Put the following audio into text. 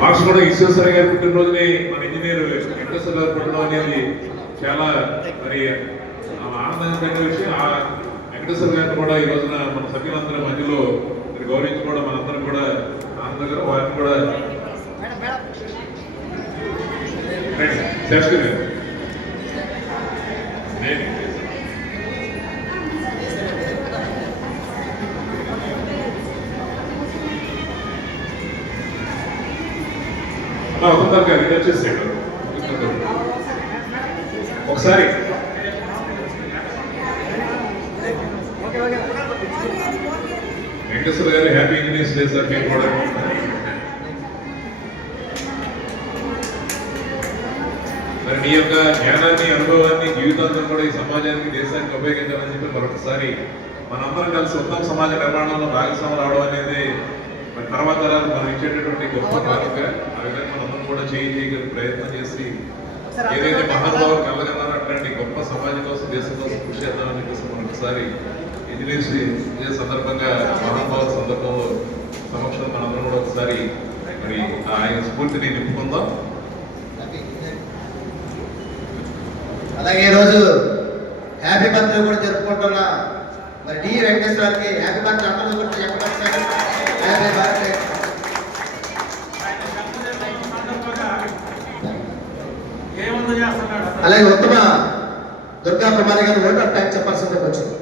Marks కూడా ఈశ్వరరావు గారి పుట్టినరోజుని మన ఇంజనీర్ వెంకటేశ్వర గారు పుట్టడం అనేది చాలా మరి ఆనందకరమైన విషయం. ఆ వెంకటేశ్వర గారిని కూడా ఈ రోజున మన సభ్యులందరి మధ్యలో గౌరవించుకోవడం మనందరం కూడా ఆనందంగా వారిని కూడా శాస్త్రి గారు. అలా గారు ఇది వచ్చేసాడు ఒకసారి. వెంకటేశ్వర గారు హ్యాపీ ఇంజనీర్స్ డే సార్ మీరు కూడా. మరి మీ యొక్క జ్ఞానాన్ని అనుభవాన్ని జీవితాంతం కూడా ఈ సమాజానికి దేశానికి ఉపయోగించాలని చెప్పి మరొకసారి మనందరం కలిసి ఉత్తమ సమాజ నిర్మాణంలో భాగస్వామి రావడం అనేది తర్వాత తరాలకు మనం ఇచ్చేటటువంటి గొప్ప కానుక ఆ విధంగా మనందరం కూడా చేయి చేయగలిగే ప్రయత్నం చేసి ఏదైతే మహానుభావులు కలగన్నారో అట్లాంటి గొప్ప సమాజం కోసం దేశం కోసం కృషి చేద్దామని చెప్పేసి మనం ఒకసారి ఇంజనీర్స్ ఇదే సందర్భంగా మహానుభావుల సందర్భంలో సమక్షంలో మనందరం కూడా ఒకసారి మరి ఆయన స్ఫూర్తిని నింపుకుందాం. అలాగే ఈరోజు హ్యాపీ బర్త్డే కూడా జరుపుకుంటున్న మరి డి వెంకటేశ్వరకి హ్యాపీ బర్త్డే. అందరూ కూడా చెప్పండి. Happy birthday. అలాగే ఉత్తమ దుర్గా ప్రమాద గారు ఓటర్ ట్యాంక్ చెప్పాల్సిందే వచ్చింది.